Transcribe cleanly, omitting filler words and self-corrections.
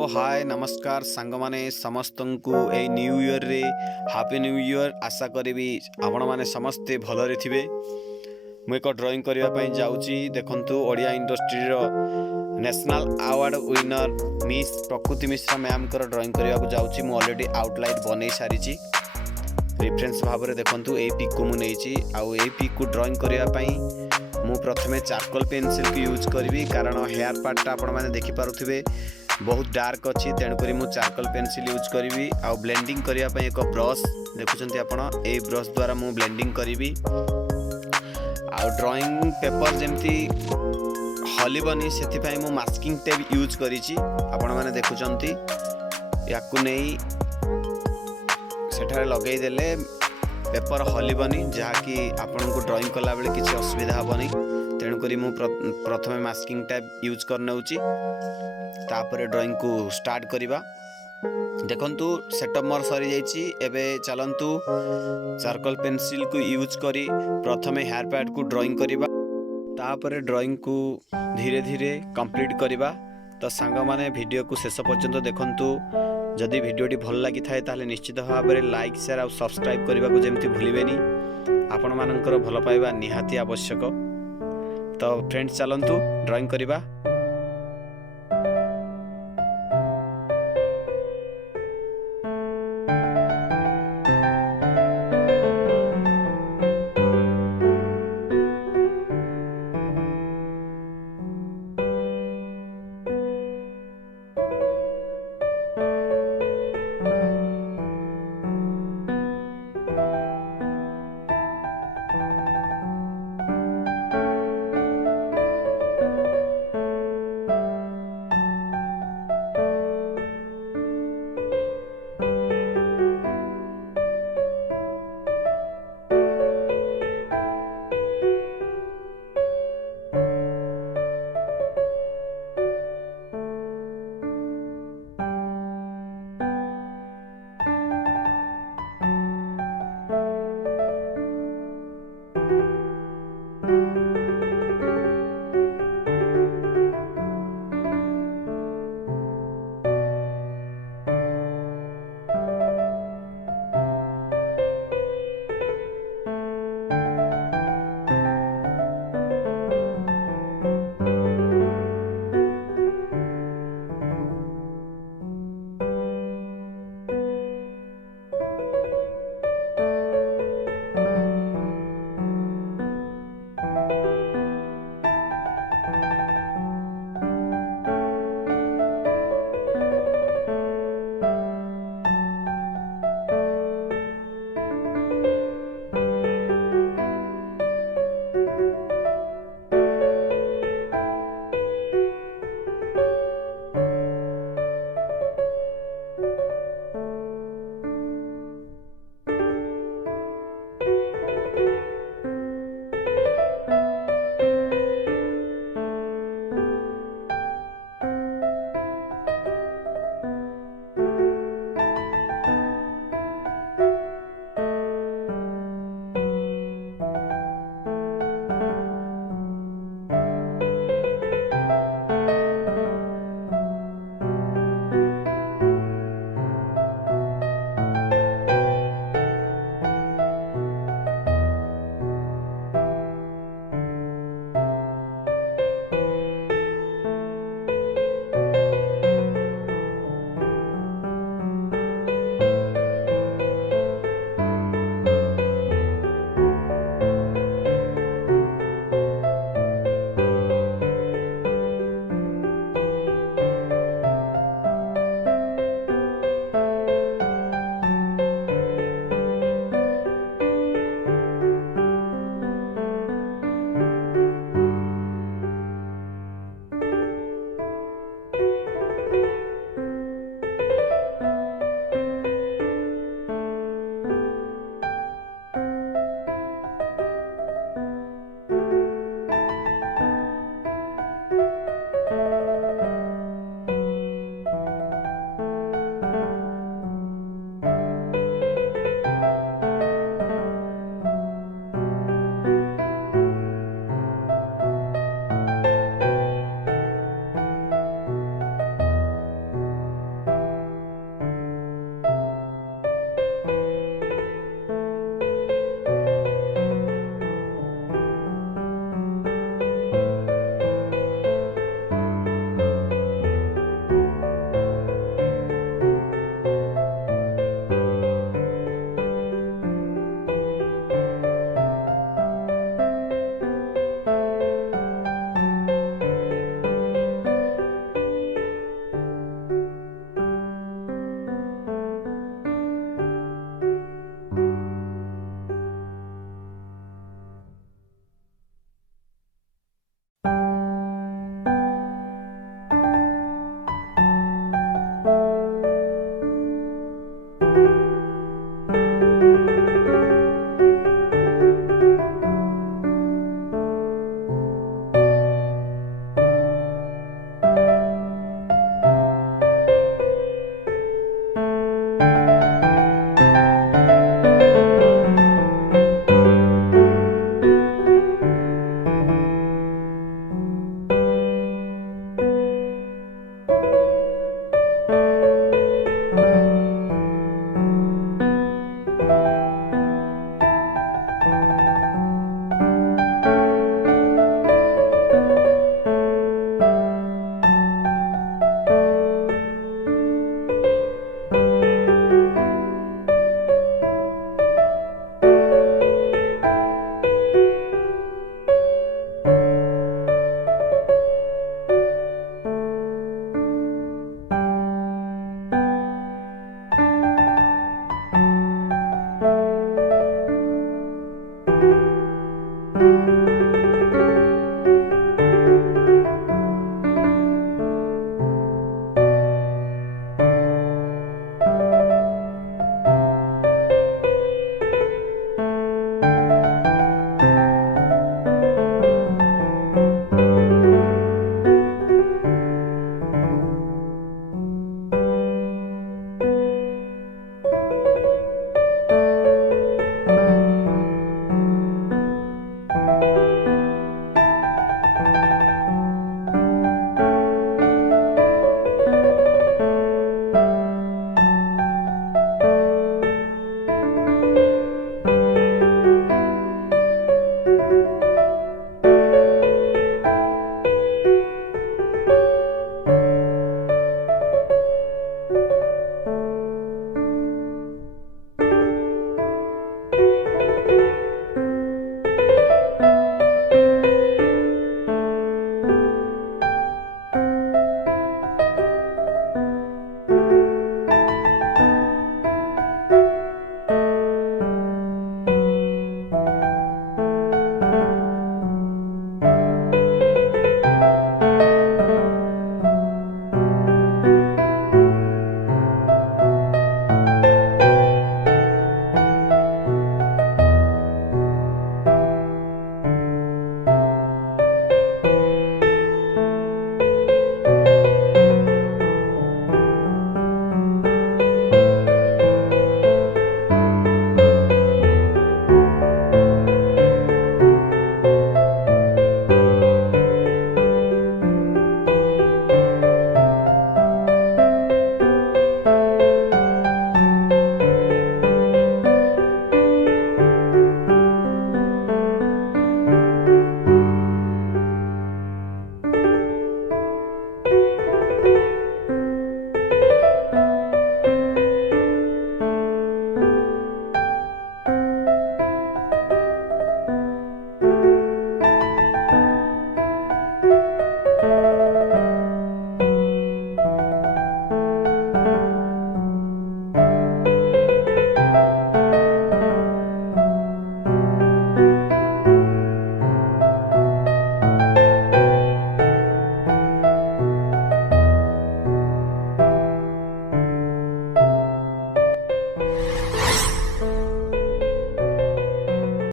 हाय नमस्कार सांग माने समस्त को ए न्यू ईयर रे हैप्पी न्यू ईयर आशा करी आपण माने समस्ते भलरे थिबे। मु एक ड्राइंग करबा पई जाउची। देखंतु ओडिया इंडस्ट्री रो नेशनल अवार्ड विनर मिस प्रकृति मिश्रा मैम कर ड्राइंग करबा को जाउची। मु ऑलरेडी आउटलाइन बनै सारिची। रेफरेंस भाव रे देखंतु ए पिक को मु नेची आउ ए पिक को ड्राइंग करबा पई मु प्रथमे चारकोल पेंसिल को यूज करी कारण हेयर पार्ट आपण माने देखि पारुथिबे बहुत डार्क अच्छी तेणुक मु चारकोल पेंसिल यूज करी आउ ब्लेंडिंग करने एक ब्रश देखुं आपण ए ब्रश द्वारा मु ब्लेंडिंग करी आउ ड्राइंग पेपर जमती हलबनी से मु मास्किंग टेप यूज करी आपण माने देखुंती या नहीं सेठारे लगई देले पेपर हलबनी जहाँकि आपण को ड्राइंग कला बेले किसी असुविधा हेनी तेणुक मु प्रथमे मास्किंग टेप यूज करनौची तापर ड्राइंग को स्टार्ट करिबा। देखंतु सेटअप मोर सरी जाइछि। एबे चलंतु चारकोल पेंसिल को यूज करी प्रथमे हेयर पैड को ड्राइंग करिबा तापर ड्राइंग को धीरे धीरे कंप्लीट करिबा। तो सांग माने वीडियो को शेष पर्यंत देखंतु। जदि वीडियोटी भल लागि थाए ताले निश्चित भाव में लाइक शेयर और सब्सक्राइब करने को जमती भूलिबेनी। आपण मानकर भल पाइबा निहाती आवश्यक। तो फ्रेंड्स चलंतु ड्राइंग करिबा।